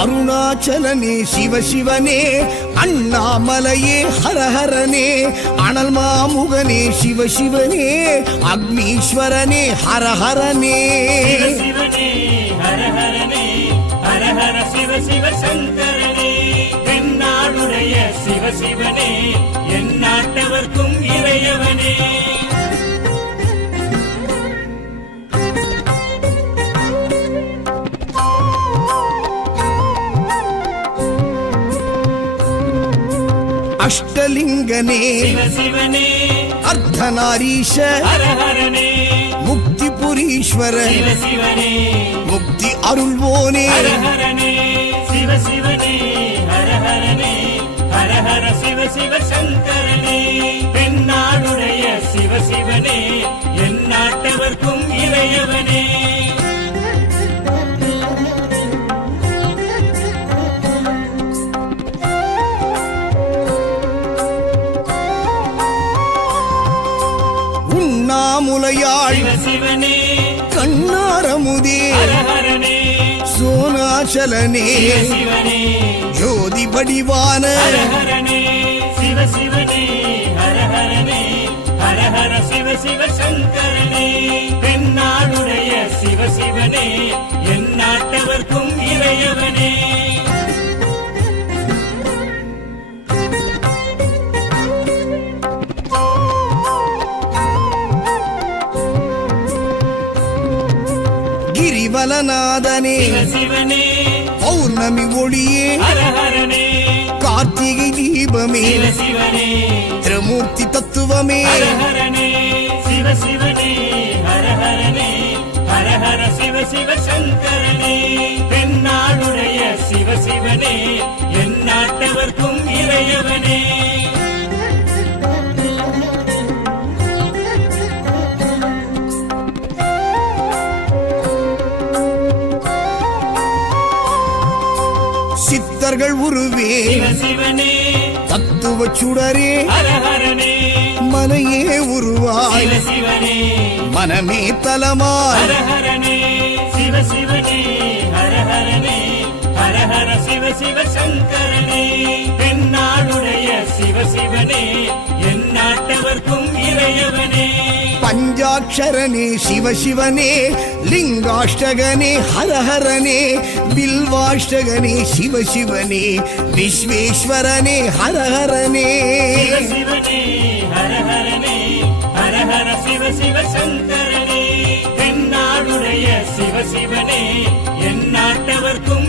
அருணாச்சலனே சிவசிவனே, அண்ணாமலையே ஹரஹரனே, அனல் மாமுகனே சிவசிவனே, அக்னீஸ்வரனே ஹரஹரனே. சிவசிவனே ஹரஹரனே, ஹரஹர சிவ சிவ சங்கரனே, தென்னாடுடைய சிவசிவனே, என் நாட்டவர்க்கும் இறையவனே. அஷ்டலிங்கனே சிவசிவனே, அர்த்தநாரீஷ ஹரஹரனே, முக்திபுரீஸ்வர சிவசிவனே, முக்தி அருள்வோனே. ஹரஹரனே சிவசிவனே, ஹரஹரனே, ஹரஹர சிவ சிவ சங்கரனே, தென்னாடுடைய சிவசிவனே, என் நாட்டவர்க்கும் இறையவனே. உண்ணாமுலையாள் சிவசிவனே, கண்ணாரமுதே ஹரஹரனே, சோனாச்சலனே சிவசிவனே, ஜோதி வடிவான ஹரஹரனே சிவசிவனே, ஹரஹரனே, ஹரஹர சிவ சிவ சங்கரனே, தென்னாடுடைய சிவசிவனே, என் நாட்டவர்க்கும் இறையவனே. கிரிவலநாதனே சிவசிவனே, பௌர்ணமி ஒளியே ஹரஹரனே, கார்த்திகை தீபமே சிவசிவனே, திரிமூர்த்தி தத்துவமே. ஹரஹரனே சிவசிவனே, ஹரஹரனே, ஹரஹர சிவ சிவ சங்கரனே, தென்னாடுடைய சிவசிவனே, என் நாட்டவர்க்கும் இறையவனே. சித்தர்கள் உருவே சிவசிவனே, தத்துவ சுடரே ஹரஹரனே, மனையே உருவாய் சிவசிவனே, மனமே தலமாய். ஹரஹரனே சிவசிவனே, ஹரஹரனே, ஹரஹர சிவ சிவ சங்கரனே, தென்னாடுடைய சிவசிவனே, என் நாட்டவர்க்கும் இறையவனே. பஞ்சாட்சரனே சிவசிவனே, லிங்காஷ்டகனே ஹரஹரனே, பில்வாஷ்டகனே சிவசிவனே, விஸ்வேஸ்வரனே ஹரஹரனே. சிவசிவனே, ஹரஹரனே, ஹரஹர சிவ சிவ சங்கரனே, தென்னாடுடைய சிவசிவனே, என் நாட்டவர்க்கும்